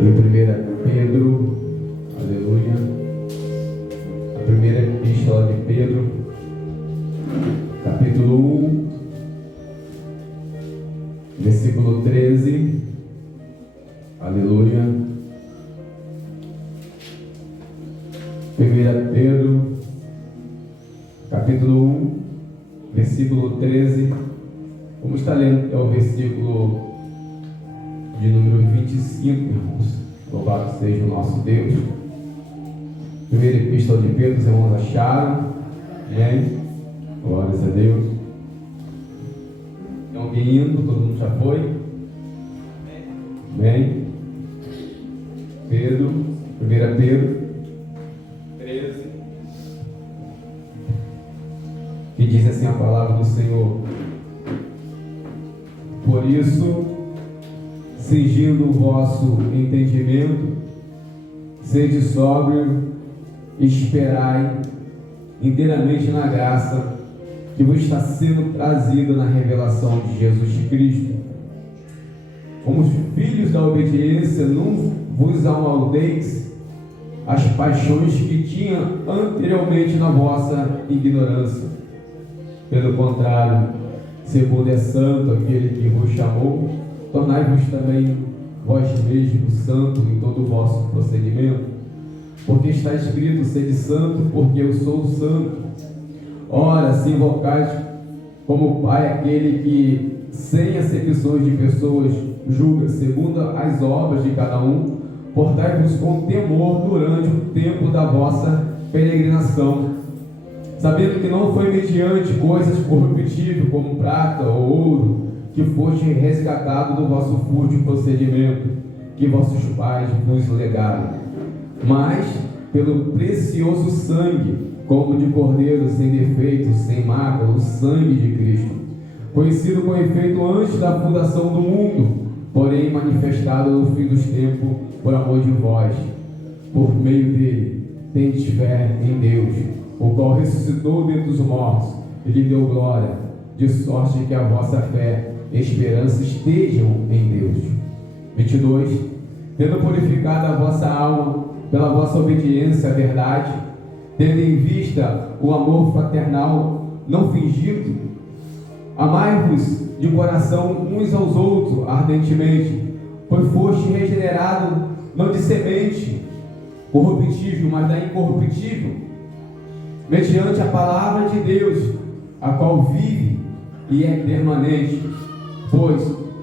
Em 1 Pedro, aleluia, a primeira epístola de Pedro, capítulo 1, versículo 13, aleluia. 1 Pedro, capítulo 1, versículo 13, vamos estar lendo, é o versículo de número 25, irmãos. Louvado seja o nosso Deus. Primeira epístola de Pedro, os irmãos acharam? Amém? Glórias a Deus. Tem alguém indo? Todo mundo já foi? Amém? Pedro, 1 Pedro 13, que diz assim a palavra do Senhor: por isso, cingindo o vosso entendimento, sede sóbrio, esperai inteiramente na graça que vos está sendo trazida na revelação de Jesus Cristo. Como filhos da obediência, não vos amoldeis as paixões que tinha anteriormente na vossa ignorância. Pelo contrário, segundo é santo aquele que vos chamou, tornai-vos também vós mesmos santos em todo o vosso procedimento, porque está escrito: sede santo, porque eu sou santo. Ora, se invocais como Pai aquele que, sem acepções de pessoas, julga segundo as obras de cada um, portai-vos com temor durante o tempo da vossa peregrinação, sabendo que não foi mediante coisas corruptíveis como prata ou ouro que foste resgatado do vosso fútil procedimento que vossos pais vos legaram, mas pelo precioso sangue, como de cordeiro sem defeito, sem mácula, o sangue de Cristo, conhecido com efeito antes da fundação do mundo, porém manifestado no fim dos tempos por amor de vós. Por meio dele tendes fé em Deus, o qual ressuscitou dentre os mortos e lhe deu glória, de sorte que a vossa fé e esperança estejam em Deus. 22. Tendo purificado a vossa alma pela vossa obediência à verdade, tendo em vista o amor fraternal não fingido, amai-vos de coração uns aos outros ardentemente, pois foste regenerado não de semente corruptível, mas da incorruptível, mediante a palavra de Deus, a qual vive e é permanente. Pois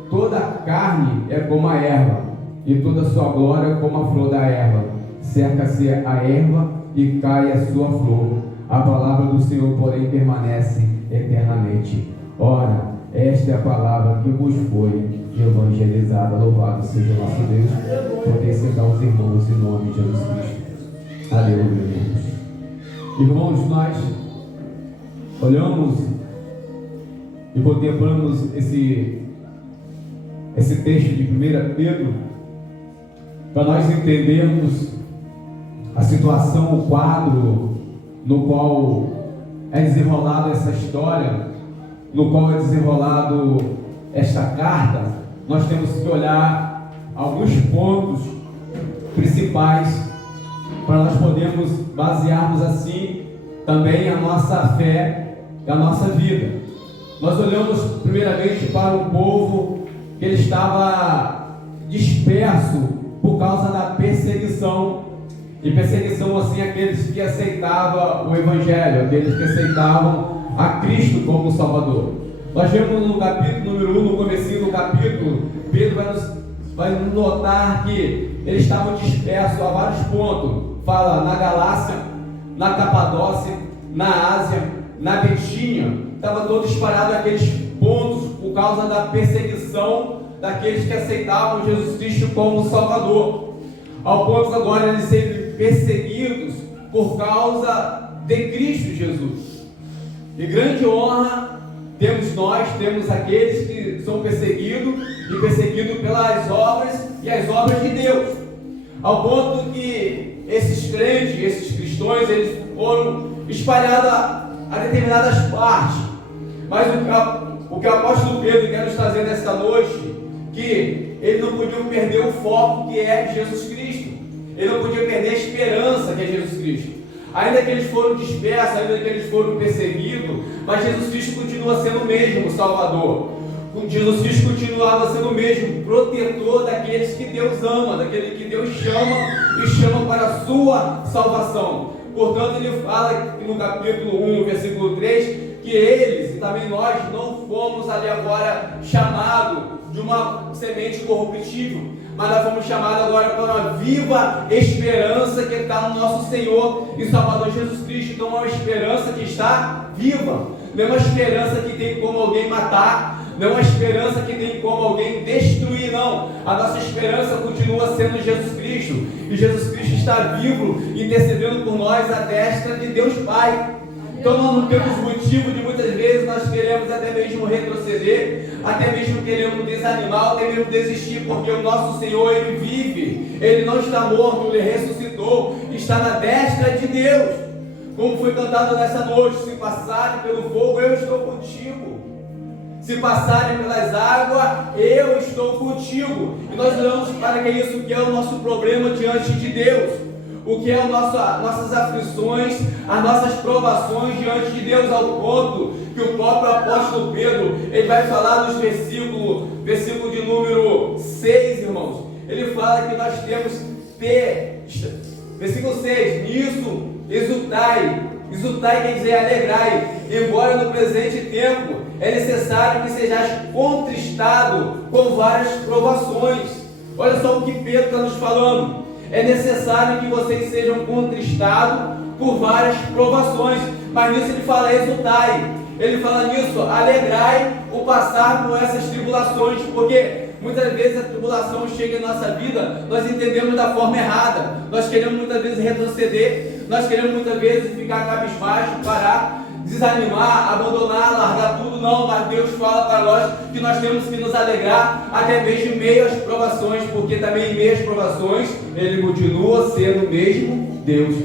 toda a carne é como a erva, e toda a sua glória como a flor da erva. Cerca-se a erva e cai a sua flor. A palavra do Senhor, porém, permanece eternamente. Ora, esta é a palavra que vos foi evangelizada. Louvado seja o nosso Deus. Poder sentar os irmãos em nome de Jesus Cristo. Aleluia, irmãos. Irmãos, nós olhamos e contemplamos esse texto de 1 Pedro para nós entendermos a situação, o quadro no qual é desenrolada essa história, no qual é desenrolado esta carta. Nós temos que olhar alguns pontos principais para nós podermos basearmos assim também a nossa fé e a nossa vida. Nós olhamos primeiramente para um povo que ele estava disperso por causa da perseguição, e perseguição assim aqueles que aceitavam o Evangelho, aqueles que aceitavam a Cristo como Salvador. Nós vemos no capítulo número 1, no comecinho do capítulo, Pedro vai notar que eles estavam dispersos a vários pontos. Fala na Galácia, na Capadócia, na Ásia, na Betínia. Estava todo espalhado aqueles pontos por causa da perseguição daqueles que aceitavam Jesus Cristo como Salvador, ao ponto agora eles serem perseguidos por causa de Cristo Jesus. E grande honra temos nós, temos aqueles que são perseguidos e perseguidos pelas obras e as obras de Deus, ao ponto que esses crentes, esses cristãos, eles foram espalhados a determinadas partes. Mas o que o apóstolo Pedro quer nos trazer nesta noite, que ele não podia perder o foco que é Jesus Cristo. Ele não podia perder a esperança que é Jesus Cristo. Ainda que eles foram dispersos, ainda que eles foram perseguidos, mas Jesus Cristo continua sendo o mesmo Salvador. Jesus Cristo continuava sendo o mesmo protetor daqueles que Deus ama, daquele que Deus chama e chama para a sua salvação. Portanto, ele fala no capítulo 1, versículo 3, que eles e também nós não fomos ali agora chamados de uma semente corruptível, mas nós fomos chamados agora para uma viva esperança que está no nosso Senhor e Salvador Jesus Cristo. Então é uma esperança que está viva, não é uma esperança que tem como alguém matar, não é uma esperança que tem como alguém destruir, não. A nossa esperança continua sendo Jesus Cristo, e Jesus Cristo está vivo, intercedendo por nós à destra de Deus Pai. Então nós não temos motivo de muitas vezes nós queremos até mesmo retroceder, até mesmo queremos desanimar, até mesmo desistir, porque o nosso Senhor, Ele vive, Ele não está morto, Ele ressuscitou, está na destra de Deus. Como foi cantado nessa noite: se passarem pelo fogo, eu estou contigo. Se passarem pelas águas, eu estou contigo. E nós olhamos para que isso que é o nosso problema diante de Deus. O que é nossas aflições, as nossas provações diante de Deus, ao ponto que o próprio apóstolo Pedro, ele vai falar nos versículo de número 6, irmãos. Ele fala que nós temos que, versículo 6, nisso exultai quer dizer alegrai, embora no presente tempo é necessário que sejais contristado com várias provações. Olha só o que Pedro está nos falando. É necessário que vocês sejam contristados por várias provações, mas nisso ele fala exultai, ele fala nisso, alegrai o passar por essas tribulações, porque muitas vezes a tribulação chega em nossa vida, nós entendemos da forma errada, nós queremos muitas vezes retroceder, nós queremos muitas vezes ficar cabisbaixo, parar, desanimar, abandonar, largar tudo. Não, mas Deus fala para nós que nós temos que nos alegrar até mesmo em meio às provações, porque também em meio às provações Ele continua sendo o mesmo Deus,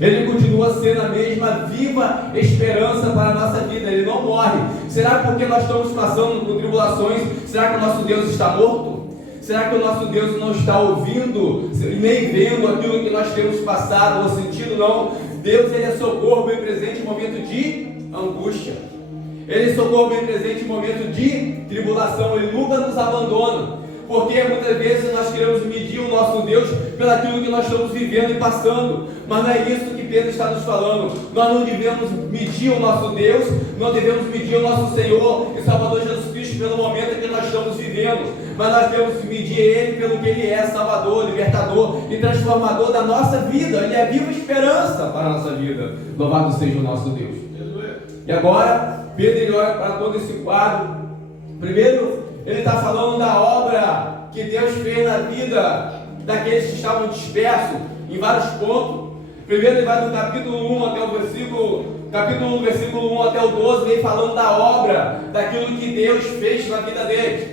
Ele continua sendo a mesma viva esperança para a nossa vida. Ele não morre. Será porque nós estamos passando por tribulações, será que o nosso Deus está morto? Será que o nosso Deus não está ouvindo e nem vendo aquilo que nós temos passado ou sentido? Não. Deus, Ele é socorro bem presente em momento de angústia. Ele é socorro bem presente em momento de tribulação. Ele nunca nos abandona. Porque muitas vezes nós queremos medir o nosso Deus pelaquilo que nós estamos vivendo e passando. Mas não é isso que Pedro está nos falando. Nós não devemos medir o nosso Deus, não devemos medir o nosso Senhor e Salvador Jesus Cristo pelo momento que nós estamos vivendo. Mas nós temos que medir Ele pelo que Ele é: Salvador, Libertador e Transformador da nossa vida. Ele é viva esperança para a nossa vida. Louvado seja o nosso Deus. E agora, Pedro ele olha para todo esse quadro. Primeiro, ele está falando da obra que Deus fez na vida daqueles que estavam dispersos em vários pontos. Primeiro ele vai do capítulo 1 até o versículo 1 até o 12, vem falando da obra, daquilo que Deus fez na vida deles,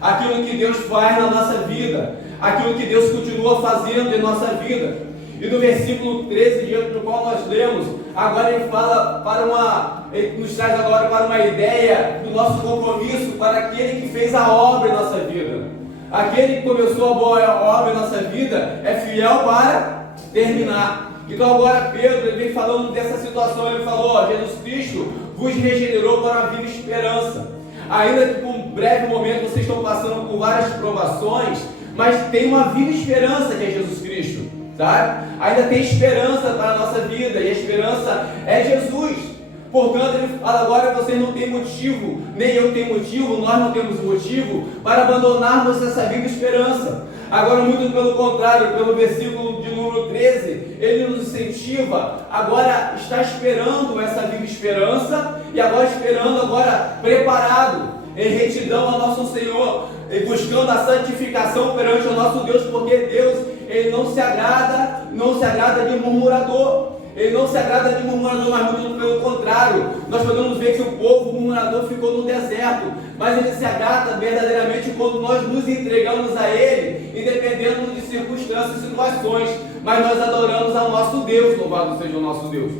aquilo que Deus faz na nossa vida, aquilo que Deus continua fazendo em nossa vida. E do versículo 13, diante do qual nós lemos, agora ele fala ele nos traz agora para uma ideia do nosso compromisso para aquele que fez a obra em nossa vida. Aquele que começou a boa obra em nossa vida é fiel para terminar. Então agora Pedro ele vem falando dessa situação. Ele falou: Jesus Cristo vos regenerou para uma viva esperança. Ainda que por um breve momento vocês estão passando por várias provações, mas tem uma viva esperança que é Jesus Cristo. Sabe? Ainda tem esperança para a nossa vida, e a esperança é Jesus. Portanto, ele fala agora: vocês não têm motivo, nem eu tenho motivo, nós não temos motivo para abandonarmos essa viva esperança. Agora, muito pelo contrário, pelo versículo de número 13, ele nos incentiva, agora está esperando essa viva esperança, e agora esperando, agora preparado, em retidão ao nosso Senhor, e buscando a santificação perante o nosso Deus, porque Deus, Ele não se agrada de murmurador. Ele não se agrada de murmurador, mas muito pelo contrário. Nós podemos ver que o povo murmurador ficou no deserto, mas Ele se agrada verdadeiramente quando nós nos entregamos a Ele, independente de circunstâncias e situações, mas nós adoramos ao nosso Deus. Louvado seja o nosso Deus.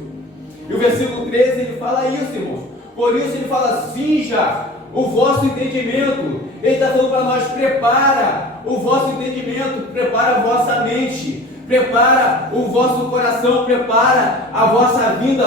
E o versículo 13, ele fala isso, irmãos. Por isso ele fala: cinja o vosso entendimento. Ele está falando para nós: prepara o vosso entendimento, prepara a vossa mente, prepara o vosso coração, prepara a vossa vida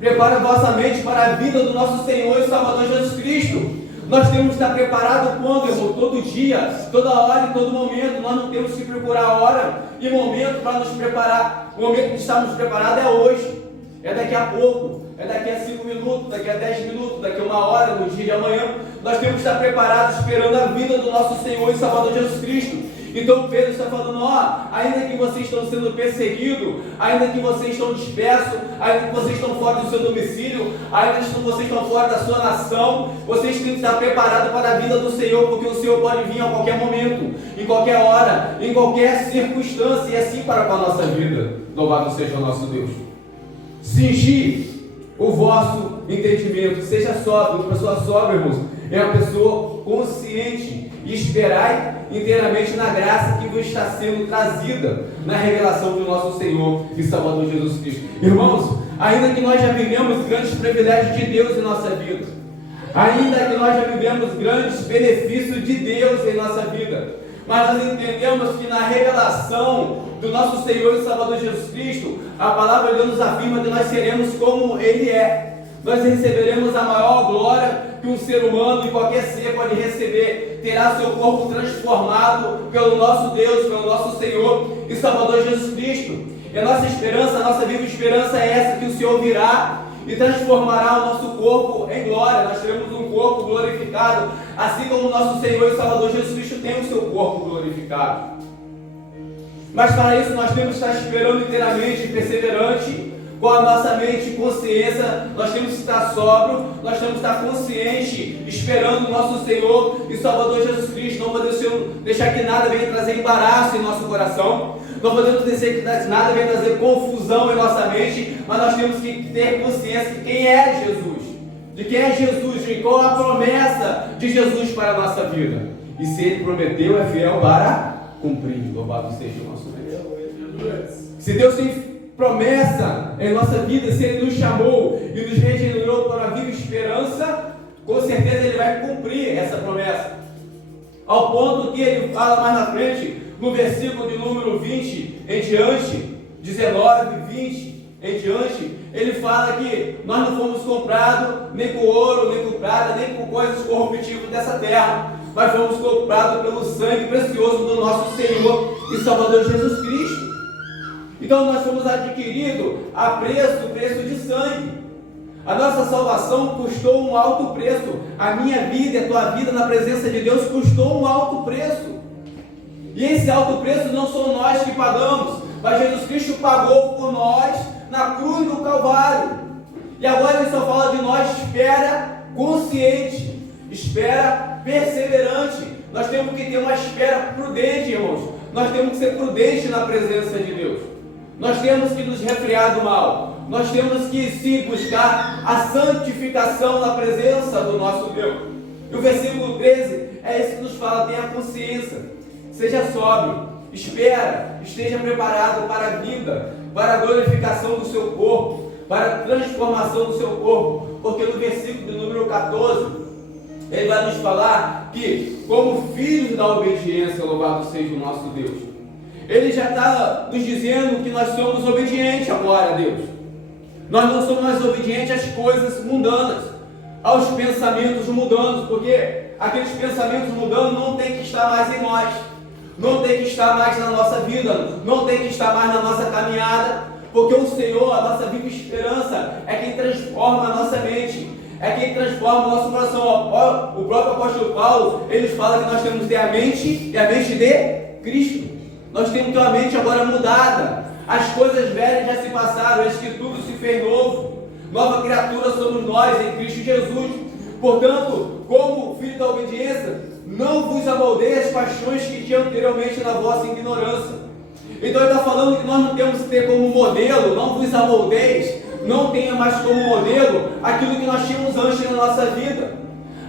prepara a vossa mente para a vida do nosso Senhor e Salvador Jesus Cristo. Nós temos que estar preparados quando, irmão? Todo dia, toda hora e todo momento. Nós não temos que procurar hora e momento para nos preparar. O momento que estamos preparados é hoje, é daqui a pouco, é daqui a 5 minutos, daqui a 10 minutos, daqui a 1 hora, no dia de amanhã. Nós temos que estar preparados esperando a vida do nosso Senhor e Salvador Jesus Cristo. Então Pedro está falando, ainda que vocês estão sendo perseguidos, ainda que vocês estão dispersos, ainda que vocês estão fora do seu domicílio, ainda que vocês estão fora da sua nação, vocês têm que estar preparados para a vida do Senhor, porque o Senhor pode vir a qualquer momento, em qualquer hora, em qualquer circunstância, e assim para com a nossa vida. Louvado seja o nosso Deus. Cingir o vosso entendimento, seja sóbrio. Uma pessoa sóbria, irmãos, é uma pessoa consciente. E esperai inteiramente na graça que vos está sendo trazida na revelação do nosso Senhor e Salvador Jesus Cristo. Irmãos, ainda que nós já vivemos grandes privilégios de Deus em nossa vida, ainda que nós já vivemos grandes benefícios de Deus em nossa vida, mas nós entendemos que na revelação do nosso Senhor e Salvador Jesus Cristo, a palavra de Deus nos afirma que nós seremos como Ele é. Nós receberemos a maior glória que um ser humano e qualquer ser pode receber. Terá seu corpo transformado pelo nosso Deus, pelo nosso Senhor e Salvador Jesus Cristo. E a nossa esperança, a nossa viva esperança é essa, que o Senhor virá e transformará o nosso corpo em glória. Nós teremos um corpo glorificado, assim como o nosso Senhor e Salvador Jesus Cristo tem o seu corpo glorificado. Mas para isso nós temos que estar esperando inteiramente e perseverante, com a nossa mente e consciência. Nós temos que estar sóbrio, nós temos que estar consciente, esperando o nosso Senhor e Salvador Jesus Cristo. Não podemos deixar que nada venha trazer embaraço em nosso coração, não podemos deixar que nada venha trazer confusão em nossa mente, mas nós temos que ter consciência de quem é Jesus, de quem é Jesus, e qual a promessa de Jesus para a nossa vida. E se Ele prometeu, é fiel para cumprir. Louvado seja o nosso Deus. Se Deus tem promessa em nossa vida, se Ele nos chamou e nos regenerou para a viva esperança, com certeza Ele vai cumprir essa promessa. Ao ponto que Ele fala mais na frente, no versículo de número 20 em diante, 19, 20 em diante, Ele fala que nós não fomos comprados nem com ouro, nem com prata, nem com coisas corruptíveis dessa terra, mas fomos comprados pelo sangue precioso do nosso Senhor e Salvador Jesus Cristo. Então nós fomos adquiridos a preço de sangue. A nossa salvação custou um alto preço. A minha vida e a tua vida na presença de Deus custou um alto preço. E esse alto preço não somos nós que pagamos, mas Jesus Cristo pagou por nós na cruz do Calvário. E agora Ele só fala de nós, espera consciente, espera perseverante. Nós temos que ter uma espera prudente, irmãos. Nós temos que ser prudentes na presença de Deus. Nós temos que nos refrear do mal. Nós temos que sim buscar a santificação na presença do nosso Deus. E o versículo 13 é isso que nos fala: tenha consciência, seja sóbrio, espera, esteja preparado para a vida, para a glorificação do seu corpo, para a transformação do seu corpo. Porque no versículo de número 14, ele vai nos falar que, como filhos da obediência, louvado seja o nosso Deus. Ele já está nos dizendo que nós somos obedientes agora a Deus. Nós não somos mais obedientes às coisas mundanas, aos pensamentos mundanos, porque aqueles pensamentos mundanos não tem que estar mais em nós, não tem que estar mais na nossa vida, não tem que estar mais na nossa caminhada, porque o Senhor, a nossa viva esperança, é quem transforma a nossa mente, é quem transforma o nosso coração. O próprio apóstolo Paulo, ele fala que nós temos que ter a mente e a mente de Cristo. Nós temos que ter a mente agora mudada. As coisas velhas já se passaram, eis que tudo se fez novo. Nova criatura somos nós em Cristo Jesus. Portanto, como filho da obediência, não vos amoldeis as paixões que tinham anteriormente na vossa ignorância. Então ele está falando que nós não temos que ter como modelo, não vos amoldeis, não tenha mais como modelo aquilo que nós tínhamos antes na nossa vida,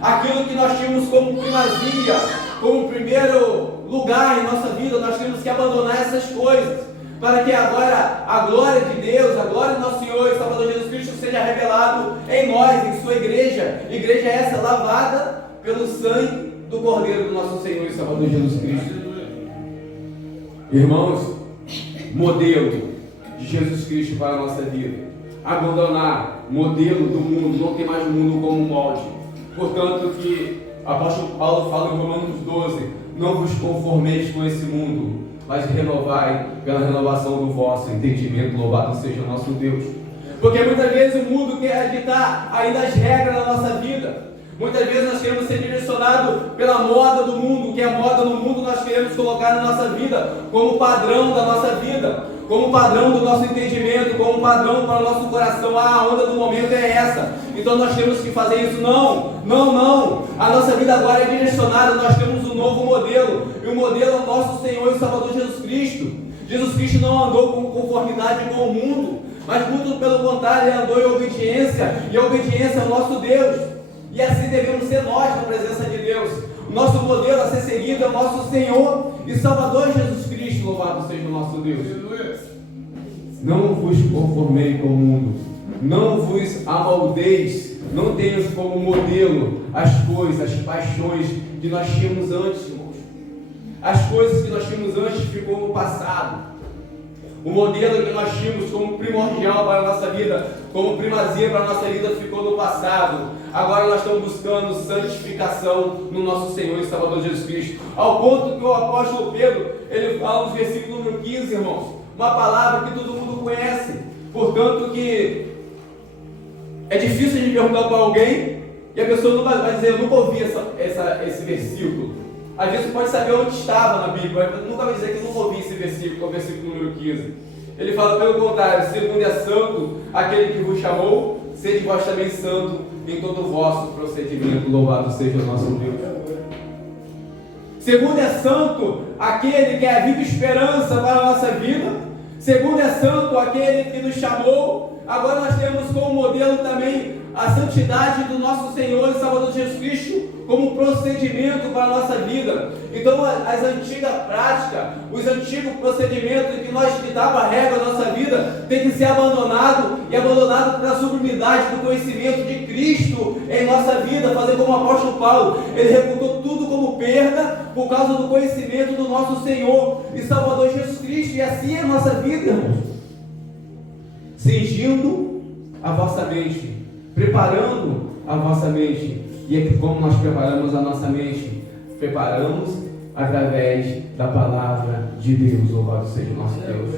aquilo que nós tínhamos como primazia, como primeiro lugar em nossa vida. Nós temos que abandonar essas coisas, para que agora a glória de Deus, a glória do nosso Senhor e Salvador Jesus Cristo seja revelado em nós, em sua igreja. Igreja essa lavada pelo sangue do Cordeiro do nosso Senhor e Salvador Jesus Cristo. Irmãos, modelo de Jesus Cristo para a nossa vida. Abandonar modelo do mundo, não ter mais o mundo como molde. Portanto, que o apóstolo Paulo fala em Romanos 12: não vos conformeis com esse mundo, mas renovai pela renovação do vosso entendimento. Louvado seja o nosso Deus. Porque muitas vezes o mundo quer ditar ainda as regras da nossa vida. Muitas vezes nós queremos ser direcionados pela moda do mundo, que a moda no mundo nós queremos colocar na nossa vida como padrão da nossa vida, como padrão do nosso entendimento, como padrão para o nosso coração. A onda do momento é essa, então nós temos que fazer isso. Não. A nossa vida agora é direcionada, nós temos um novo modelo, e o modelo é o nosso Senhor e Salvador Jesus Cristo. Jesus Cristo não andou com conformidade com o mundo, mas muito pelo contrário, ele andou em obediência, e a obediência é o nosso Deus. E assim devemos ser nós na presença de Deus. O nosso modelo a ser seguido é o nosso Senhor e Salvador Jesus Cristo. Louvado seja o nosso Deus. Não vos conformei com o mundo, não vos amoldeis, não tenhas como modelo as coisas, as paixões que nós tínhamos antes, irmãos. As coisas que nós tínhamos antes ficou no passado. O modelo que nós tínhamos como primordial para a nossa vida, como primazia para a nossa vida, ficou no passado. Agora nós estamos buscando santificação no nosso Senhor e Salvador Jesus Cristo. Ao ponto que o apóstolo Pedro, ele fala no versículo número 15, irmãos, uma palavra que todo mundo conhece. Portanto que é difícil de perguntar para alguém e a pessoa não vai dizer: eu nunca ouvi esse versículo. Às vezes você pode saber onde estava na Bíblia, mas nunca vai dizer que nunca ouvi esse versículo, o versículo número 15. Ele fala pelo contrário: segundo é santo aquele que vos chamou, sede vós também santo em todo o vosso procedimento. Louvado seja o nosso Deus. Segundo é santo aquele que é a viva esperança para a nossa vida. Segundo é santo aquele que nos chamou. Agora nós temos como modelo também a santidade do nosso Senhor e Salvador Jesus Cristo como procedimento para a nossa vida. Então as antigas práticas, os antigos procedimentos que nós ditava a regra da nossa vida tem que ser abandonado, e abandonado para a sublimidade do conhecimento de Cristo em nossa vida. Fazer como o apóstolo Paulo, ele reputou tudo como perda por causa do conhecimento do nosso Senhor e Salvador Jesus Cristo. E assim é a nossa vida, irmãos. Cingindo a vossa mente, preparando a vossa mente. E é que como nós preparamos a nossa mente? Preparamos através da palavra de Deus. Louvado seja o nosso Deus.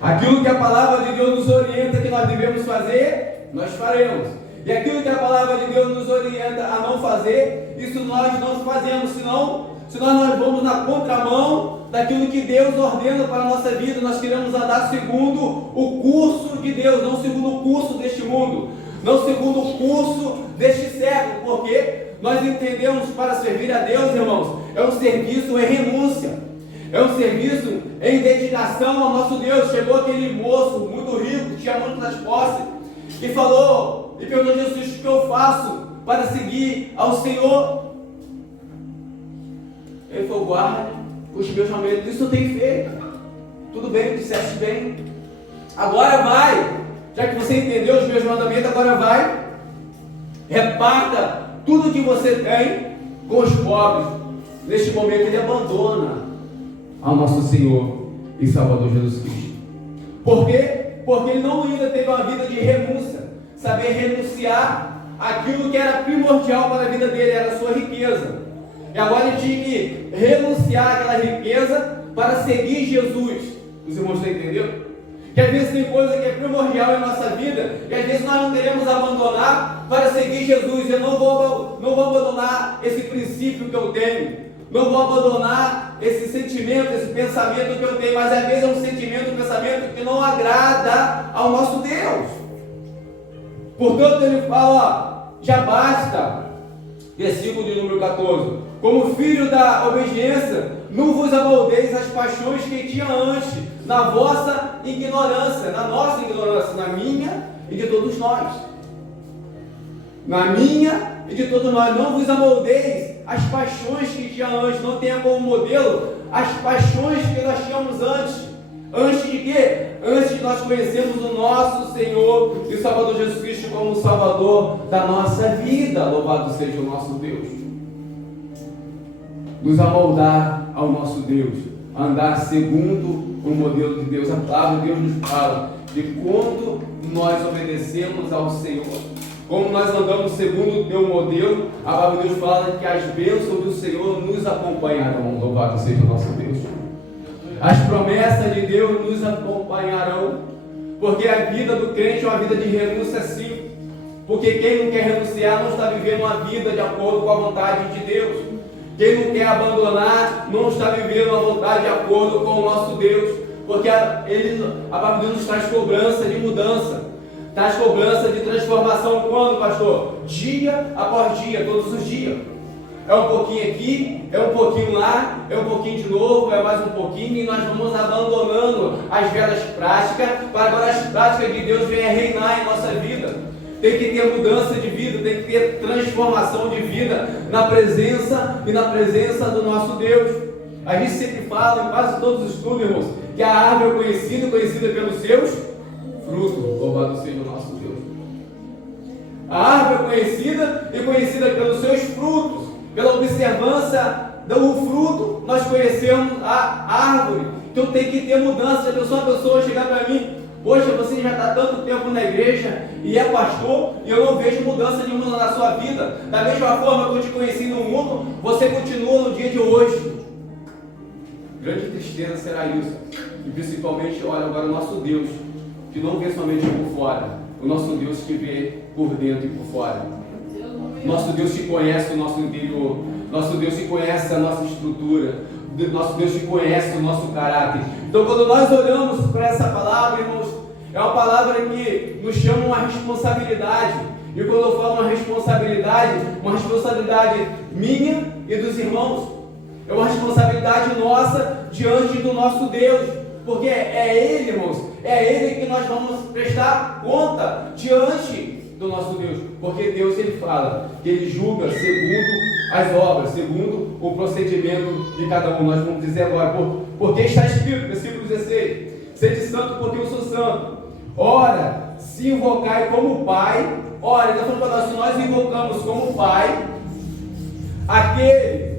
Aquilo que a palavra de Deus nos orienta que nós devemos fazer, nós faremos. E aquilo que a palavra de Deus nos orienta a não fazer, isso nós não fazemos. Senão nós vamos na contramão daquilo que Deus ordena para a nossa vida. Nós queremos andar segundo o curso de Deus, não segundo o curso deste mundo, não segundo o curso deste século, porque nós entendemos para servir a Deus, irmãos, é um serviço em renúncia, é um serviço em dedicação ao nosso Deus. Chegou aquele moço muito rico, que tinha muitas posses, e falou, e perguntou a Jesus: o que eu faço para seguir ao Senhor? Ele falou: guarde os meus mandamentos. Isso eu tenho feito. Tudo bem, disseste bem. Agora vai, já que você entendeu os meus mandamentos, agora vai, reparta tudo que você tem com os pobres. Neste momento ele abandona ao nosso Senhor e Salvador Jesus Cristo. Por quê? Porque ele não ainda teve uma vida de renúncia, saber renunciar aquilo que era primordial para a vida dele, era a sua riqueza. E agora ele tinha que renunciar àquela riqueza para seguir Jesus. Os irmãos estão entendendo? Que às vezes tem coisa que é primordial em nossa vida, e às vezes nós não queremos abandonar para seguir Jesus. Eu não vou abandonar esse princípio que eu tenho, não vou abandonar esse sentimento, esse pensamento que eu tenho, mas às vezes é um sentimento, um pensamento que não agrada ao nosso Deus. Portanto ele fala: já basta, versículo de número 14, como filho da obediência, não vos amoldeis as paixões que tinha antes, na vossa ignorância, na nossa ignorância, na minha e de todos nós. Na minha e de todos nós. Não vos amoldeis as paixões que tinha antes. Não tenha como modelo as paixões que nós tínhamos antes. Antes de quê? Antes de nós conhecermos o nosso Senhor e Salvador Jesus Cristo como o Salvador da nossa vida. Louvado seja o nosso Deus. nos amoldar ao nosso Deus, andar segundo o modelo de Deus. A palavra de Deus nos fala de quando nós obedecemos ao Senhor, como nós andamos segundo o teu modelo. A palavra de Deus fala que as bênçãos do Senhor nos acompanharão. Louvado seja o nosso Deus. As promessas de Deus nos acompanharão, porque a vida do crente é uma vida de renúncia, sim. Porque quem não quer renunciar não está vivendo uma vida de acordo com a vontade de Deus. Quem não quer abandonar não está vivendo uma vontade de acordo com o nosso Deus. Porque a palavra de Deus nos traz cobrança de mudança, traz cobrança de transformação. Quando, pastor? Dia após dia, todos os dias. É um pouquinho aqui, é um pouquinho lá, é um pouquinho de novo, é mais um pouquinho, e nós vamos abandonando as velhas práticas, para agora as práticas de Deus venham reinar em nossa vida. Tem que ter mudança de vida, tem que ter transformação de vida na presença e na presença do nosso Deus. A gente sempre fala, em quase todos os estudos, irmãos, que a árvore é conhecida pelos seus frutos. Louvado seja o nosso Deus. A árvore é conhecida pelos seus frutos. Pela observância do fruto, nós conhecemos a árvore. Então tem que ter mudança. Se a pessoa chegar para mim: poxa, você já está tanto tempo na igreja e é pastor, e eu não vejo mudança nenhuma na sua vida. Da mesma forma que eu te conheci no mundo, você continua no dia de hoje. Grande tristeza será isso. E principalmente, olha, agora o nosso Deus, que não vê somente por fora, o nosso Deus que vê por dentro e por fora. Nosso Deus te conhece o nosso interior. Nosso Deus te conhece a nossa estrutura. Nosso Deus te conhece o nosso caráter. Então, quando nós olhamos para essa palavra, irmãos, é uma palavra que nos chama uma responsabilidade. E quando eu falo uma responsabilidade minha e dos irmãos, é uma responsabilidade nossa diante do nosso Deus. Porque é Ele, irmãos, é Ele que nós vamos prestar conta diante do nosso Deus. Porque Deus, Ele fala que Ele julga segundo as obras, segundo o procedimento de cada um. Nós vamos dizer agora, porque está escrito, versículo 16: sede santo porque eu sou santo. Ora, se invocai como Pai, ora, então para nós, se nós invocamos como Pai, aquele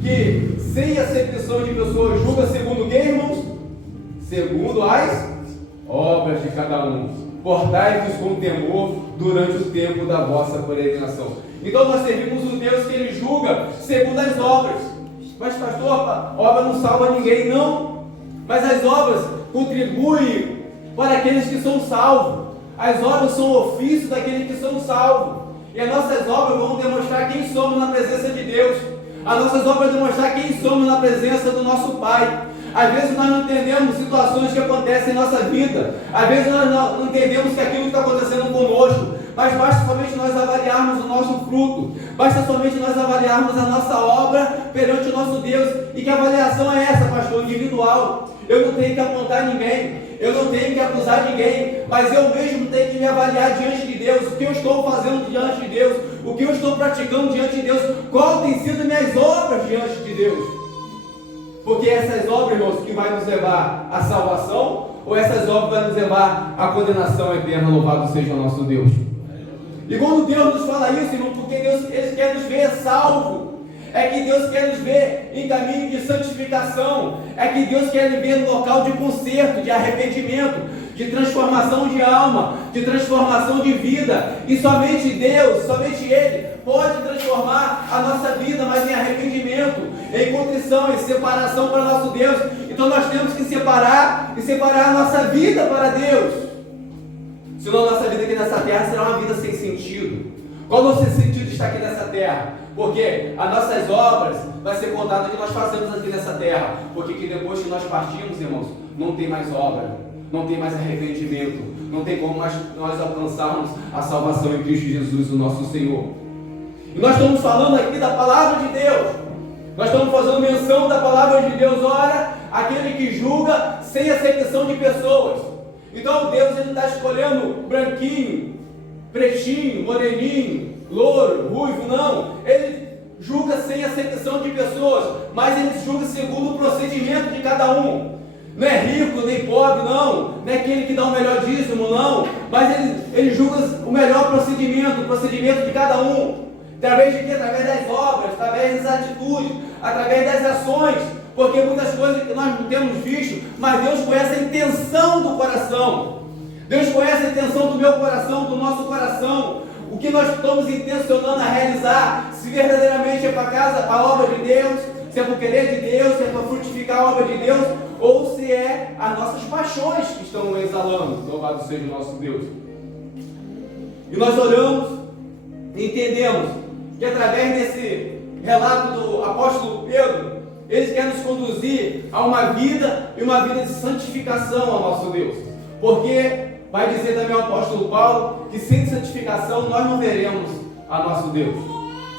que, sem acepção de pessoas, julga segundo o que, irmãos? Segundo as obras de cada um. Portai-vos com temor durante o tempo da vossa peregrinação. Então nós servimos um Deus que Ele julga segundo as obras. Mas pastor, a obra não salva ninguém, não. Mas as obras contribuem para aqueles que são salvos. As obras são o ofício daqueles que são salvos. E as nossas obras vão demonstrar quem somos na presença de Deus. As nossas obras vão demonstrar quem somos na presença do nosso Pai. Às vezes nós não entendemos situações que acontecem em nossa vida. Às vezes nós não entendemos que aquilo que está acontecendo conosco. Mas basta somente nós avaliarmos o nosso fruto. Basta somente nós avaliarmos a nossa obra perante o nosso Deus. E que avaliação é essa, pastor? Individual. Eu não tenho que apontar ninguém. Eu não tenho que acusar ninguém. Mas eu mesmo tenho que me avaliar diante de Deus. O que eu estou fazendo diante de Deus. O que eu estou praticando diante de Deus. Qual tem sido minhas obras diante de Deus. Porque essas obras, irmãos, que vai nos levar à salvação, ou essas obras vai nos levar à condenação eterna. Louvado seja o nosso Deus. E quando Deus nos fala isso, irmão, porque Deus Ele quer nos ver salvo, é que Deus quer nos ver em caminho de santificação, é que Deus quer nos ver no local de conserto, de arrependimento, de transformação de alma, de transformação de vida. E somente Deus, somente Ele pode transformar a nossa vida, mas em arrependimento, em contrição, em separação para nosso Deus. Então nós temos que separar a nossa vida para Deus. Senão a nossa vida aqui nessa terra será uma vida sem sentido. Qual o nosso sentido de estar aqui nessa terra? Porque as nossas obras vai ser contado o que nós fazemos aqui nessa terra. Porque que depois que nós partimos, irmãos, não tem mais obra, não tem mais arrependimento, não tem como mais nós alcançarmos a salvação em Cristo Jesus, o nosso Senhor. E nós estamos falando aqui da palavra de Deus. Nós estamos fazendo menção da palavra de Deus. Ora, aquele que julga sem acepção de pessoas. Então Deus ele está escolhendo branquinho, pretinho, moreninho, louro, ruivo, não. Ele julga sem acepção de pessoas, mas ele julga segundo o procedimento de cada um. Não é rico nem pobre, não. Não é aquele que dá o melhor dízimo, não. Mas ele julga o melhor procedimento, o procedimento de cada um. Através de quê? Através das obras, através das atitudes, através das ações, porque muitas coisas que nós não temos visto, mas Deus conhece a intenção do coração. Deus conhece a intenção do meu coração, do nosso coração, o que nós estamos intencionando a realizar, se verdadeiramente é para casa, para a obra de Deus, se é para o querer de Deus, se é para frutificar a obra de Deus, ou se é as nossas paixões que estão exalando. Louvado seja o nosso Deus. E nós oramos e entendemos que através desse relato do apóstolo Pedro, ele quer nos conduzir a uma vida e uma vida de santificação ao nosso Deus. Porque vai dizer também o apóstolo Paulo que sem santificação nós não veremos a nosso Deus.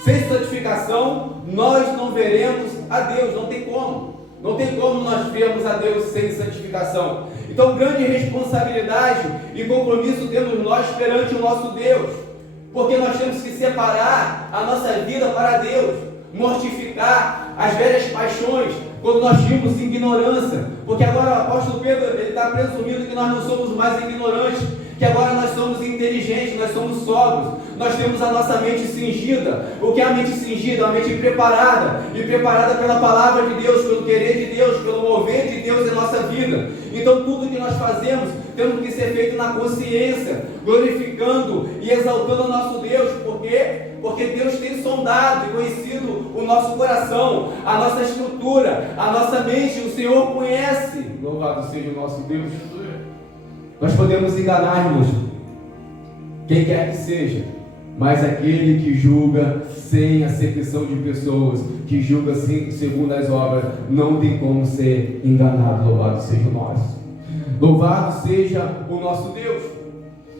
Sem santificação nós não veremos a Deus, não tem como. Não tem como nós vermos a Deus sem santificação. Então, grande responsabilidade e compromisso temos nós perante o nosso Deus, porque nós temos que separar a nossa vida para Deus, mortificar as velhas paixões, quando nós tínhamos ignorância, porque agora o apóstolo Pedro está presumindo que nós não somos mais ignorantes, que agora nós somos inteligentes, nós somos sóbrios, nós temos a nossa mente cingida. O que é a mente cingida? A mente preparada, e preparada pela palavra de Deus, pelo querer de Deus, pelo mover de Deus em nossa vida. Então tudo que nós fazemos, temos que ser feito na consciência, glorificando e exaltando o nosso Deus. Por quê? Porque Deus tem sondado e conhecido o nosso coração, a nossa estrutura, a nossa mente, o Senhor conhece. Louvado seja o nosso Deus. Nós podemos enganar, irmãos, quem quer que seja, mas aquele que julga sem acepção de pessoas, que julga segundo as obras, não tem como ser enganado. Louvado seja o nosso. Louvado seja o nosso Deus.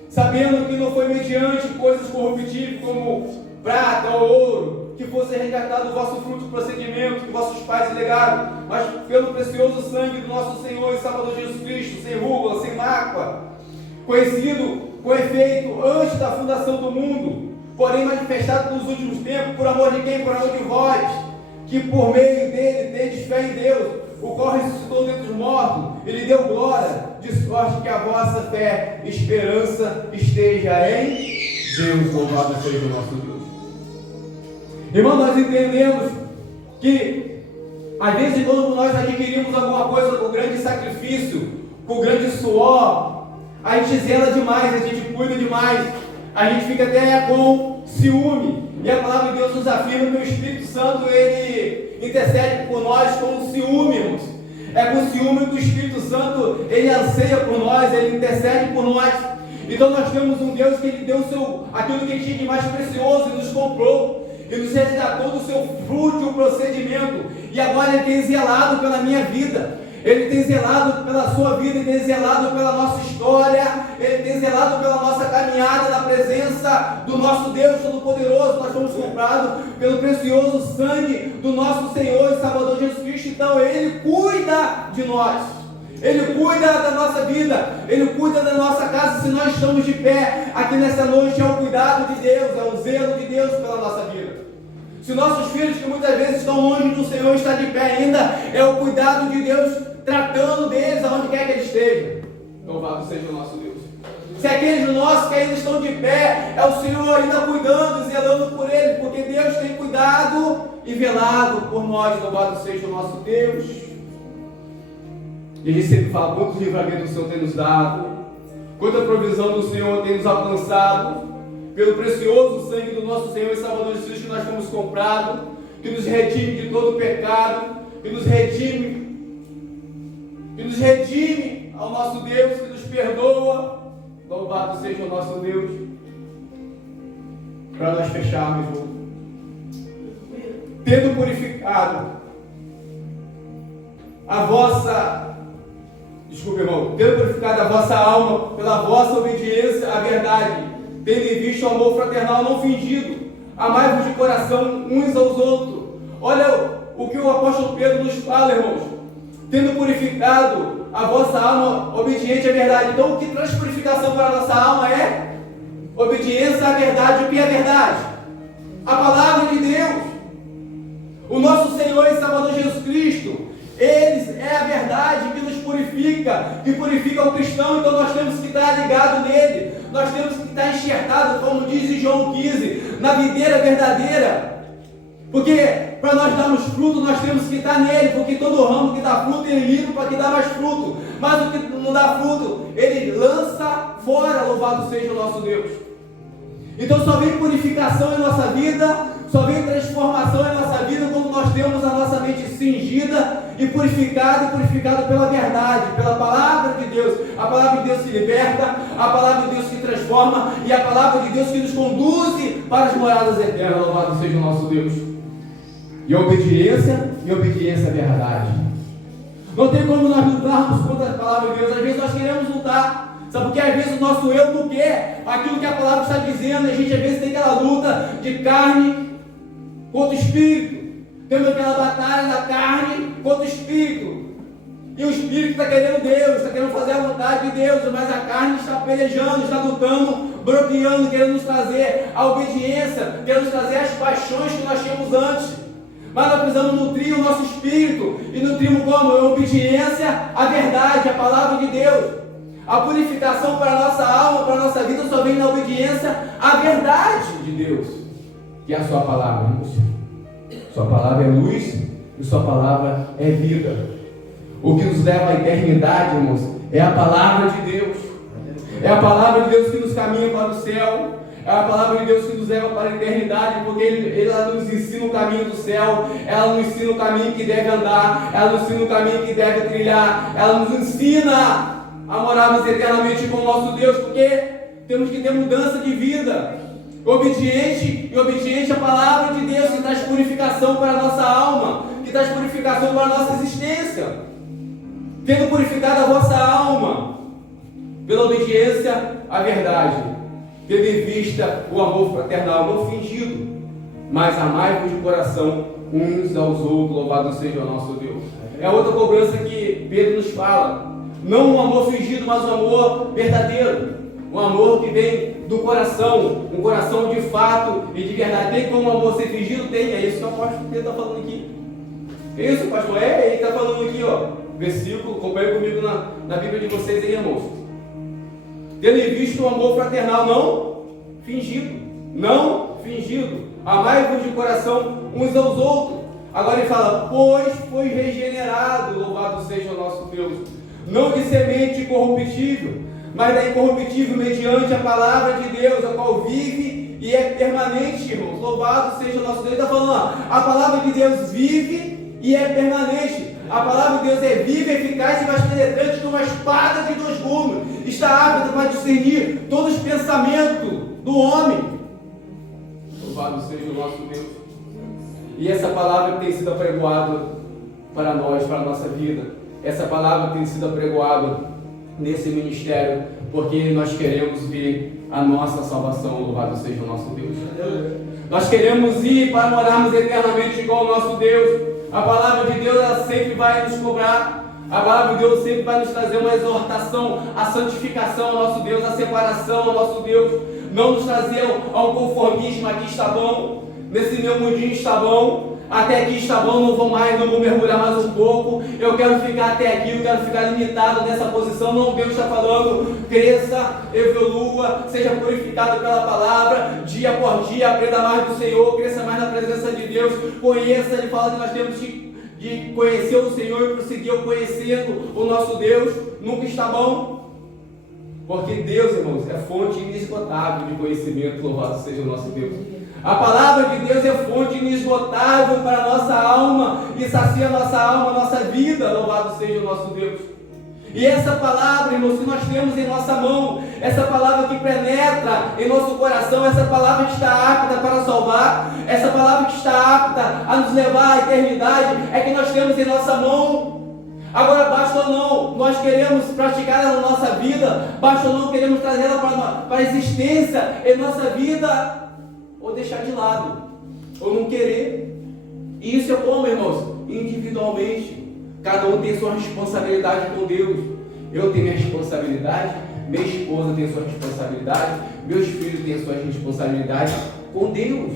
Sabendo que não foi mediante coisas corruptíveis como prata ou ouro, que fosse resgatado o vosso fruto de procedimento que vossos pais legaram, mas pelo precioso sangue do nosso Senhor e Salvador Jesus Cristo, sem ruga, sem mácula, conhecido com efeito antes da fundação do mundo, porém manifestado nos últimos tempos, por amor de quem? Por amor de vós, que por meio dele tendes fé em Deus, o qual ressuscitou dentre os mortos, e lhe deu glória, de sorte que a vossa fé e esperança esteja em Deus. Louvado seja o nosso Deus. Irmão, nós entendemos que às vezes quando nós adquirimos alguma coisa com grande sacrifício, com grande suor, a gente zela demais, a gente cuida demais, a gente fica até com ciúme. E a palavra de Deus nos afirma que o Espírito Santo, ele intercede por nós com ciúme, irmãos. É com ciúme que o Espírito Santo, ele anseia por nós, ele intercede por nós. Então nós temos um Deus que ele deu aquilo que ele tinha de mais precioso e nos comprou, e nos resgatou do seu fútil procedimento, e agora ele tem zelado pela minha vida, ele tem zelado pela sua vida, ele tem zelado pela nossa história, ele tem zelado pela nossa caminhada na presença do nosso Deus Todo-Poderoso. Nós fomos comprados pelo precioso sangue do nosso Senhor e Salvador Jesus Cristo. Então ele cuida de nós, ele cuida da nossa vida, ele cuida da nossa casa. Se nós estamos de pé aqui nessa noite, é o cuidado de Deus, é o zelo de Deus pela nossa vida. Se nossos filhos, que muitas vezes estão longe do Senhor, estão de pé ainda, é o cuidado de Deus tratando deles aonde quer que eles estejam. Louvado seja o nosso Deus. Se aqueles nossos que ainda estão de pé, é o Senhor ainda cuidando e zelando por eles, porque Deus tem cuidado e velado por nós. Louvado seja o nosso Deus. E a gente sempre fala quantos livramentos o Senhor tem nos dado, quanta provisão do Senhor tem nos alcançado, pelo precioso sangue do nosso Senhor e Salvador Jesus Cristo, que nós fomos comprados, que nos redime de todo pecado, que nos redime ao nosso Deus, que nos perdoa. Louvado seja o nosso Deus. Para nós fecharmos, irmão, tendo purificado a vossa, tendo purificado a vossa alma pela vossa obediência à verdade, tendo em vista o amor fraternal não fingido, amai-vos de coração uns aos outros. Olha o que o apóstolo Pedro nos fala, irmãos. Tendo purificado a vossa alma obediente à verdade. Então, o que traz purificação para a nossa alma é obediência à verdade. O que é verdade? A palavra de Deus. O nosso Senhor e Salvador Jesus Cristo, Ele é a verdade que nos purifica, que purifica o cristão. Então nós temos que estar ligados nele, nós temos que estar enxertados, como diz em João 15, na videira verdadeira. Porque para nós darmos fruto, nós temos que estar nele, porque todo ramo que dá fruto, ele limpa para que dá mais fruto. Mas o que não dá fruto, ele lança fora, louvado seja o nosso Deus. Então só vem purificação em nossa vida, só vem transformação em nossa vida quando nós temos a nossa mente cingida e purificada pela verdade, pela palavra de Deus. A palavra de Deus que liberta, a palavra de Deus que transforma e a palavra de Deus que nos conduz para as moradas eternas, louvado seja o nosso Deus. E obediência à verdade. Não tem como nós lutarmos contra a palavra de Deus. Às vezes nós queremos lutar. Sabe por quê? Às vezes o nosso eu não quer aquilo que a palavra está dizendo. A gente às vezes tem aquela luta de carne contra o espírito. Temos aquela batalha da carne contra o espírito. E o espírito está querendo Deus, está querendo fazer a vontade de Deus, mas a carne está pelejando, está lutando, bloqueando, querendo nos trazer a obediência, querendo nos trazer as paixões que nós tínhamos antes. Mas nós precisamos nutrir o nosso espírito. E nutrimos como? A obediência à verdade, à palavra de Deus. A purificação para a nossa alma, para a nossa vida, só vem na obediência à verdade de Deus, que é a sua palavra, irmãos. Sua palavra é luz e sua palavra é vida. O que nos leva à eternidade, irmãos, é a palavra de Deus. É a palavra de Deus que nos caminha para o céu. É a palavra de Deus que nos leva para a eternidade, porque ela nos ensina o caminho do céu, ela nos ensina o caminho que deve andar, ela nos ensina o caminho que deve trilhar, ela nos ensina a morarmos eternamente com o nosso Deus, porque temos que ter mudança de vida, obediente à palavra de Deus, que traz purificação para a nossa alma, que traz purificação para a nossa existência. Tendo purificado a vossa alma pela obediência à verdade, tendo em vista o amor fraternal, não fingido, mas amai-vos de coração uns aos outros, louvado seja o nosso Deus. É outra cobrança que Pedro nos fala, não um amor fingido, mas um amor verdadeiro, um amor que vem do coração, um coração de fato e de verdade. Tem como o amor ser fingido? Tem, é isso que o apóstolo Pedro está falando aqui. É isso, pastor? Ele está falando aqui, ó, versículo, acompanhe comigo na Bíblia de vocês aí, irmãos. Tendo em vista o amor fraternal, não fingido, amai-vos de coração uns aos outros. Agora ele fala, pois foi regenerado, louvado seja o nosso Deus, não de semente corruptível, mas da incorruptível, mediante a palavra de Deus, a qual vive e é permanente, irmãos. Louvado seja o nosso Deus. Ele está falando, ó, a palavra de Deus vive e é permanente. A palavra de Deus é viva, eficaz e mais penetrante que uma espada de 2 gumes. Está apta para discernir todos os pensamentos do homem. Louvado seja o nosso Deus. E essa palavra tem sido apregoada para nós, para a nossa vida. Essa palavra tem sido apregoada nesse ministério, porque nós queremos ver a nossa salvação. Louvado seja o nosso Deus. Nós queremos ir para morarmos eternamente igual ao nosso Deus. A palavra de Deus, ela sempre vai nos cobrar. A palavra de Deus sempre vai nos trazer uma exortação, a santificação ao nosso Deus, a separação ao nosso Deus. Não nos trazer a um conformismo. Aqui está bom, nesse meu mundinho está bom, até aqui está bom, não vou mergulhar mais um pouco, eu quero ficar até aqui, eu quero ficar limitado nessa posição. Não, Deus está falando, cresça, evolua, seja purificado pela palavra, dia por dia, aprenda mais do Senhor, cresça mais na presença de Deus, conheça. Ele fala que nós temos de conhecer o Senhor e prosseguir conhecendo o nosso Deus. Nunca está bom, porque Deus, irmãos, é fonte inesgotável de conhecimento. Louvado seja o nosso Deus. A palavra de Deus é fonte inesgotável para a nossa alma e sacia a nossa alma, a nossa vida. Louvado seja o nosso Deus. E essa palavra, irmãos, que nós temos em nossa mão, essa palavra que penetra em nosso coração, essa palavra que está apta para salvar, essa palavra que está apta a nos levar à eternidade, é que nós temos em nossa mão. Agora, basta ou não nós queremos praticar ela na nossa vida, basta ou não queremos trazer ela para a existência em nossa vida, ou deixar de lado, ou não querer. E isso é como, irmãos? Individualmente. Cada um tem sua responsabilidade com Deus. Eu tenho minha responsabilidade, minha esposa tem sua responsabilidade, meus filhos têm sua responsabilidade com Deus.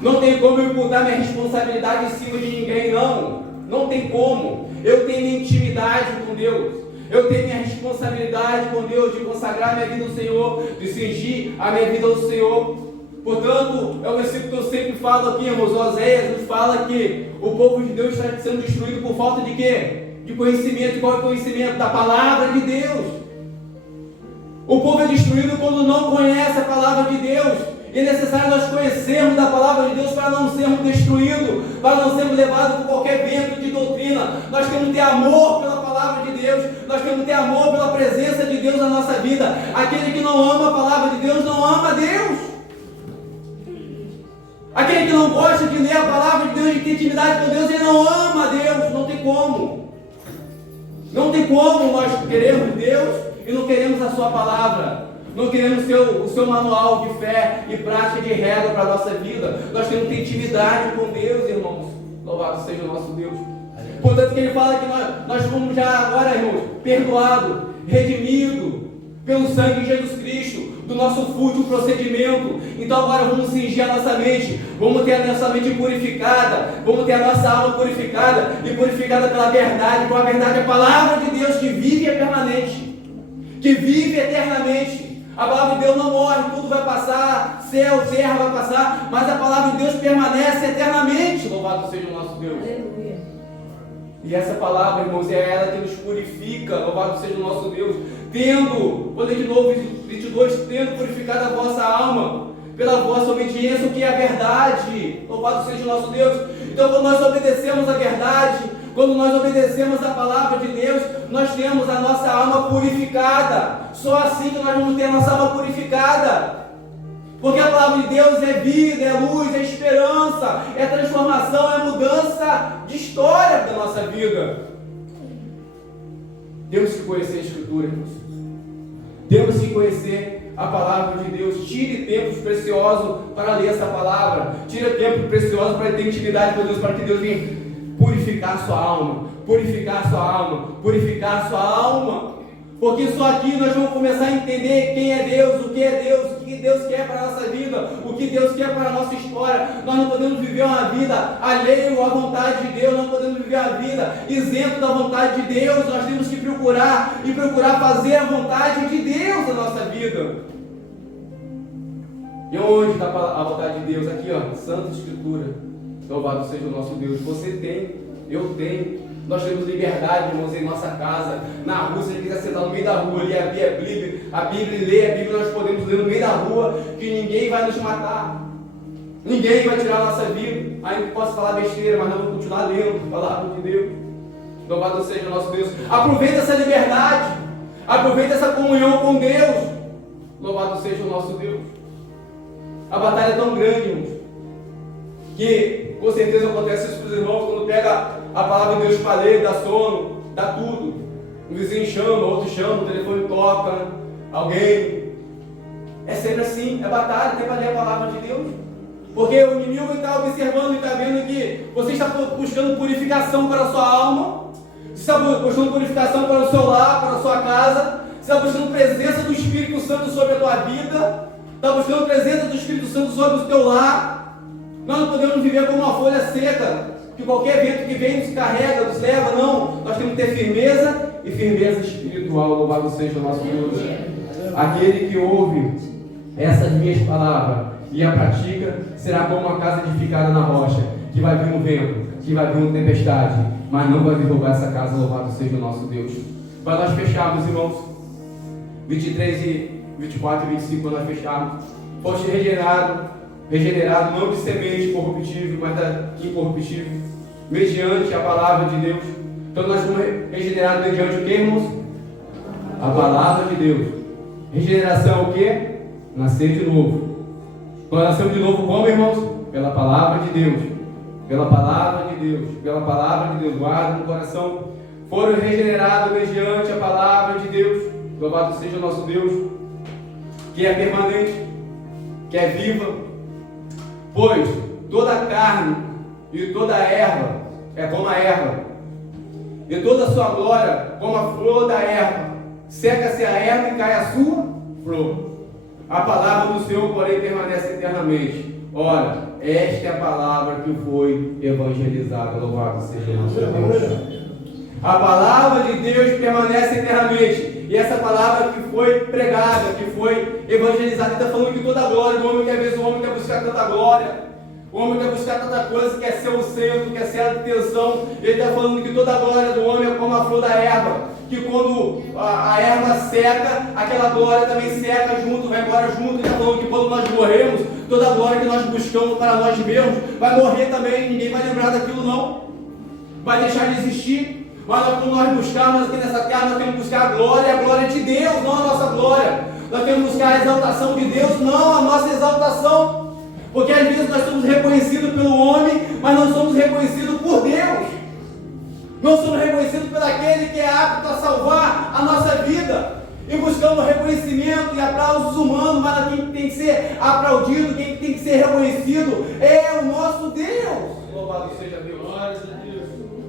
Não tem como eu imputar minha responsabilidade em cima de ninguém, não. Não tem como. Eu tenho minha intimidade com Deus. Eu tenho minha responsabilidade com Deus de consagrar minha vida ao Senhor, de cingir a minha vida ao Senhor. Portanto, é o versículo que eu sempre falo aqui, irmãos. Oséias nos fala que o povo de Deus está sendo destruído por falta de quê? De conhecimento. Qual é o conhecimento? Da palavra de Deus. O povo é destruído quando não conhece a palavra de Deus. E é necessário nós conhecermos da palavra de Deus para não sermos destruídos, para não sermos levados por qualquer vento de doutrina. Nós temos que ter amor pela palavra de Deus, nós temos que ter amor pela presença de Deus na nossa vida. Aquele que não ama a palavra de Deus não ama a Deus. Aquele que não gosta de ler a palavra de Deus, de ter intimidade com Deus, ele não ama a Deus. Não tem como. Não tem como nós queremos Deus e não queremos a sua palavra. Não queremos o seu manual de fé e prática de regra para a nossa vida. Nós temos que ter intimidade com Deus, irmãos. Louvado seja o nosso Deus. Portanto, que ele fala que nós fomos já agora, irmãos, perdoados, redimidos pelo sangue de Jesus Cristo, do nosso fútil procedimento. Então agora vamos cingir a nossa mente, vamos ter a nossa mente purificada, vamos ter a nossa alma purificada e purificada pela verdade, com a verdade, a palavra de Deus que vive e é permanente, que vive eternamente. A palavra de Deus não morre, tudo vai passar, céu, terra vai passar, mas a palavra de Deus permanece eternamente. Louvado seja o nosso Deus. Aleluia. E essa palavra, irmãos, é ela que nos purifica. Louvado seja o nosso Deus. Vou ler de novo 22, tendo purificado a vossa alma pela vossa obediência, o que é a verdade. Louvado seja o nosso Deus. Então, quando nós obedecemos a verdade, quando nós obedecemos a palavra de Deus, nós temos a nossa alma purificada. Só assim que nós vamos ter a nossa alma purificada. Porque a palavra de Deus é vida, é luz, é esperança, é transformação, é mudança de história da nossa vida. Temos que conhecer a Escritura, irmãos. Temos que conhecer a palavra de Deus. Tire tempos preciosos para ler essa palavra. Tire tempo precioso para ter intimidade com Deus, para que Deus venha purificar a sua alma, purificar a sua alma, purificar a sua alma. Porque só aqui nós vamos começar a entender quem é Deus, o que é Deus, o que Deus quer para a nossa vida, o que Deus quer para a nossa história. Nós não podemos viver uma vida alheio à vontade de Deus, não podemos viver a vida isento da vontade de Deus. Nós temos que procurar fazer a vontade de Deus na nossa vida. E onde está a vontade de Deus? Aqui, ó, Santa Escritura. Louvado seja o nosso Deus. Você tem, eu tenho. Nós temos liberdade, irmãos, em nossa casa, na rua. Se a gente quiser sentar no meio da rua ali, abrir a Bíblia e ler a Bíblia, nós podemos ler no meio da rua, que ninguém vai nos matar, ninguém vai tirar a nossa vida. Ainda posso falar besteira, mas nós vamos continuar lendo a palavra de Deus. Louvado seja o nosso Deus. Aproveita essa liberdade, aproveita essa comunhão com Deus. Louvado seja o nosso Deus. A batalha é tão grande, irmãos, que com certeza acontece isso para os irmãos quando pega a palavra de Deus para ler, dá sono, dá tudo. Um vizinho chama, outro chama, o telefone toca, alguém. É sempre assim, é batalha, tem para ler a palavra de Deus. Porque o inimigo está observando e está vendo que você está buscando purificação para a sua alma, você está buscando purificação para o seu lar, para a sua casa, você está buscando presença do Espírito Santo sobre a tua vida, está buscando presença do Espírito Santo sobre o teu lar. Nós não podemos viver como uma folha seca, que qualquer vento que vem nos carrega, nos leva, não. Nós temos que ter firmeza e firmeza espiritual. Louvado seja o nosso Deus. Aquele que ouve essas minhas palavras e a pratica será como uma casa edificada na rocha, que vai vir um vento, que vai vir uma tempestade, mas não vai derrubar essa casa. Louvado seja o nosso Deus. Para nós fecharmos, irmãos, 23 e 24 e 25, para nós fecharmos. Foste regenerado não de semente corruptível, mas da incorruptível, mediante a palavra de Deus. Então nós fomos regenerados mediante o que, irmãos? A palavra de Deus. Regeneração é o que? Nascer de novo. Nós nascemos de novo como, irmãos? Pela palavra de Deus. Pela palavra de Deus. Pela palavra de Deus. Guarda no coração. Foram regenerados mediante a palavra de Deus. Louvado seja o nosso Deus, que é permanente, que é viva. Pois toda a carne e toda a erva é como a erva, e toda a sua glória como a flor da erva. Seca-se a erva e cai a sua flor. A palavra do Senhor, porém, permanece eternamente. Ora, esta é a palavra que foi evangelizada. Louvado seja o nosso Deus. A palavra de Deus permanece eternamente. E essa palavra que foi pregada, que foi evangelizada, ele está falando que toda a glória do homem, que às vezes o homem quer buscar tanta glória, o homem quer buscar tanta coisa, quer ser o centro, quer ser a atenção. Ele está falando que toda a glória do homem é como a flor da erva, que quando a erva seca, aquela glória também seca junto, vai embora junto. Ele está falando que quando nós morremos, toda a glória que nós buscamos para nós mesmos vai morrer também, ninguém vai lembrar daquilo não, vai deixar de existir. Mas quando nós buscarmos aqui nessa terra, nós temos que buscar a glória de Deus, não a nossa glória. Nós temos que buscar a exaltação de Deus, não a nossa exaltação. Porque às vezes nós somos reconhecidos pelo homem, mas não somos reconhecidos por Deus. Não somos reconhecidos por aquele que é apto a salvar a nossa vida. E buscamos reconhecimento e aplausos humanos, mas quem tem que ser aplaudido, quem tem que ser reconhecido é o nosso Deus. Louvado seja Deus.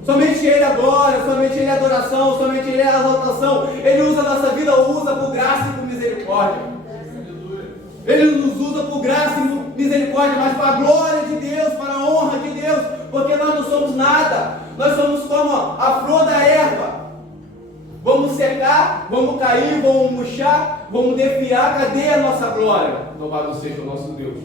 Somente Ele a glória, somente Ele a adoração, somente Ele a exaltação. Ele usa a nossa vida, usa por graça e por misericórdia. Ele nos usa por graça e por misericórdia, mas para a glória de Deus, para a honra de Deus, porque nós não somos nada, nós somos como a flor da erva. Vamos secar, vamos cair, vamos murchar, vamos defiar, cadê a nossa glória? Louvado seja o nosso Deus.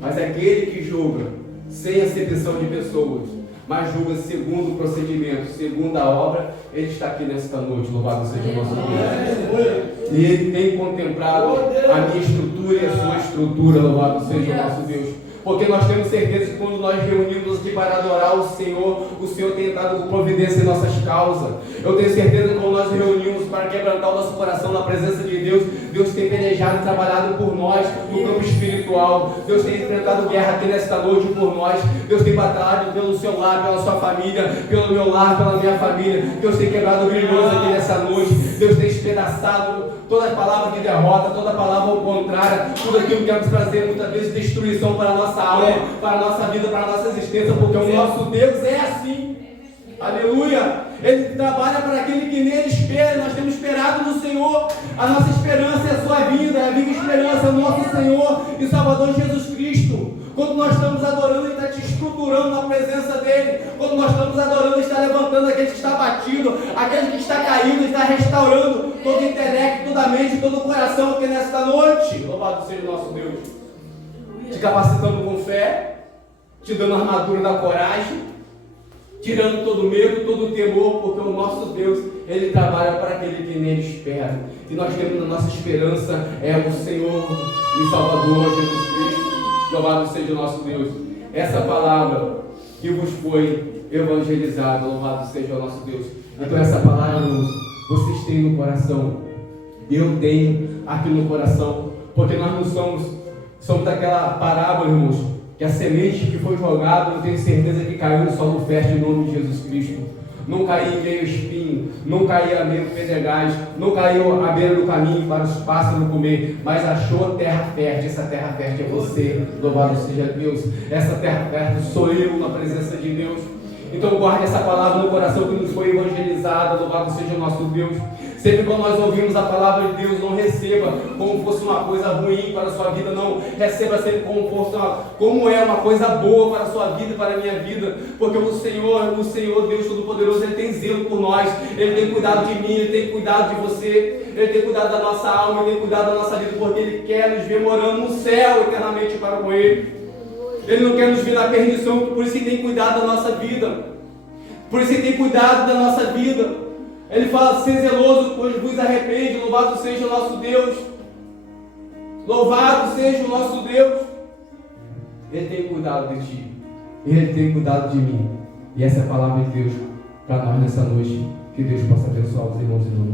Mas aquele que julga sem acepção de pessoas, mas julga segundo o procedimento, segundo a obra, Ele está aqui nesta noite, louvado seja o nosso Deus. E Ele tem contemplado a minha estrutura e a sua estrutura, louvado seja o nosso Deus. Porque nós temos certeza que quando nós reunimos aqui para adorar o Senhor tem dado providência em nossas causas. Eu tenho certeza que quando nós reunimos para quebrantar o nosso coração na presença de Deus, Deus tem pelejado e trabalhado por nós no campo espiritual. Deus tem enfrentado guerra aqui nesta noite por nós. Deus tem batalhado pelo seu lar, pela sua família, pelo meu lar, pela minha família. Deus tem quebrado brilhoso aqui nessa noite. Deus tem despedaçado toda palavra de derrota, toda palavra ao contrário, tudo aquilo que quer nos trazer muitas vezes destruição para a nossa alma, para a nossa vida, para a nossa existência, porque o nosso Deus é assim. Aleluia! Ele trabalha para aquele que nele espera. Nós temos esperado no Senhor. A nossa esperança é a sua vida, é a viva esperança do nosso Senhor e Salvador Jesus Cristo. Quando nós estamos adorando, Ele está te estruturando na presença dEle. Quando nós estamos adorando, Ele está levantando aquele que está batido, aquele que está caído, está restaurando todo o intelecto, toda a mente, todo o coração aqui nesta noite. Louvado seja o nosso Deus. Te capacitando com fé, te dando a armadura da coragem, tirando todo o medo, todo o temor, porque o nosso Deus, Ele trabalha para aquele que nele espera. E nós temos a nossa esperança, é o Senhor e Salvador Jesus Cristo. Louvado seja o nosso Deus. Essa palavra que vos foi evangelizada, louvado seja o nosso Deus. Então essa palavra vocês têm no coração. Eu tenho aqui no coração, porque nós não somos daquela parábola, irmãos, que a semente que foi jogada, eu tenho certeza que caiu no solo fértil em nome de Jesus Cristo. Não caiu em meio espinho, não caiu a meio pedregais, não caiu à beira do caminho para os pássaros comer, mas achou terra fértil. Essa terra fértil é você, louvado seja Deus. Essa terra fértil sou eu na presença de Deus. Então guarde essa palavra no coração que nos foi evangelizada, louvado seja o nosso Deus. Sempre quando nós ouvimos a palavra de Deus, não receba como fosse uma coisa ruim para a sua vida, não. Receba sempre como é uma coisa boa para a sua vida e para a minha vida. Porque o Senhor, Deus Todo-Poderoso, Ele tem zelo por nós. Ele tem cuidado de mim, Ele tem cuidado de você. Ele tem cuidado da nossa alma, Ele tem cuidado da nossa vida, porque Ele quer nos ver morando no céu eternamente para com Ele. Ele não quer nos ver na perdição, por isso Ele tem cuidado da nossa vida. Por isso Ele tem cuidado da nossa vida. Ele fala, ser zeloso, pois vos arrepende. Louvado seja o nosso Deus. Louvado seja o nosso Deus. Ele tem cuidado de ti. Ele tem cuidado de mim. E essa é a palavra de Deus para nós nessa noite. Que Deus possa abençoar os irmãos e irmãs.